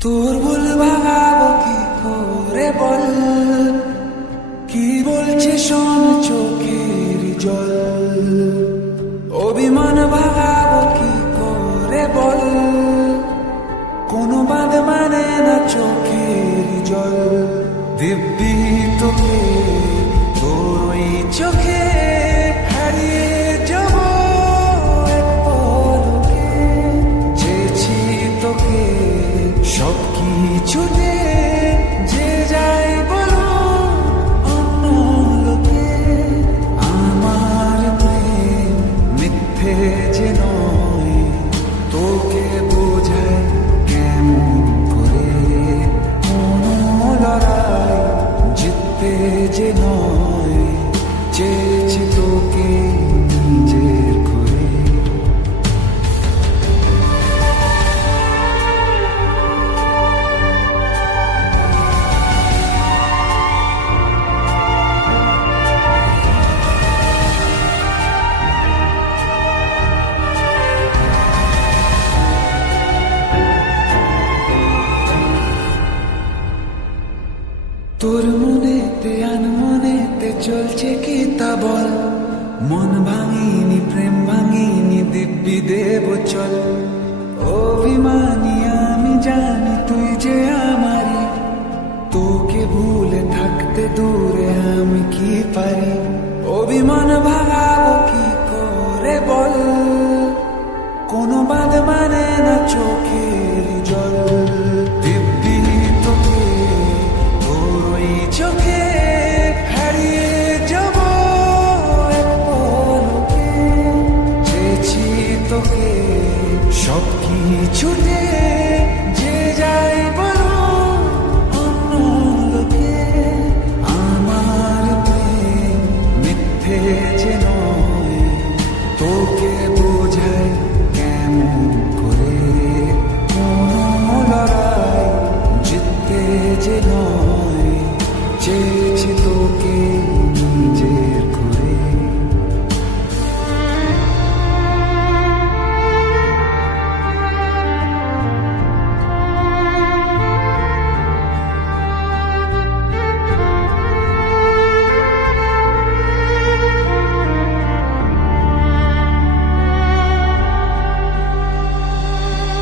তোর ভুল ভাঙাবো কি করে বল, কি বলছে শোন চোখের জল। অভিমান ভাঙাবো কি করে বল, কোনো বাঁধ মানে না চোখের জল। দিব্যি তোকে তোর ওই চোখে হারিয়ে যাব এক পলকে। চেয়েছি তোকে সব কিছুতে, যে যাই বলো অন্য লোকে। আমার প্রেম মিথ্যে যে নয়, তোকে বোঝায় কেমন করে। কোনো লড়াই জিততে যে নয়, চেয়েছি তোকে নিজের করে। তোর মনেতে আনমনেতে চলছে কি তা বল। মন ভাঙিনি প্রেম ভাঙিনি দিব্যি দেব চল। অভিমানী আমি জানি তুই যে আমারই, তোকে ভুলে থাকতে দূরে আমি কি পারি। অভিমান ভাঙাবো কি করে বল, কোনো বাঁধ মানে না চোখের জল। দিব্যি তোকে তোর ওই চোখে হারিয়ে যাব এক পলকে। চেয়েছি তোকে সব কিছুতে, যে যাই বলো অন্য লোকে। আমার প্রেম মিথ্যে যে নয়, তোকে বোঝায় কেমন করে। কোনো লড়াই জিততে যে নয়, চেয়েছি তোকে নিজের করে।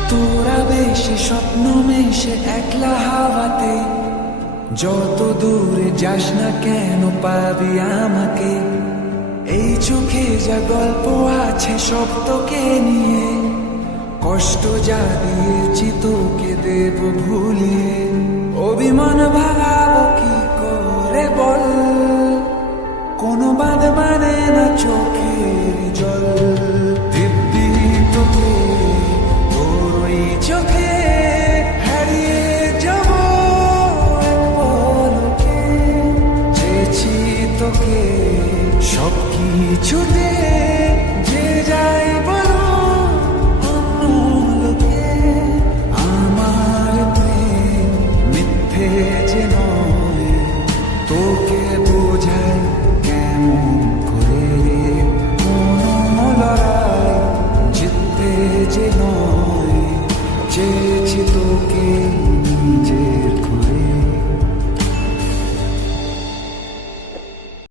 তোরা বেশি স্বপ্ন মেশে একলা হাওয়াতে, যত দূরে যাস না কেন পাবি আমাকে। এই চোখে যা গল্প আছে সব তোকে নিয়ে, কষ্ট যা দিয়েছি তোকে দেব ভুলিয়ে। অভিমান ভাঙাবো কি করে বল, কোনো বাঁধ মানে না চোখের জল।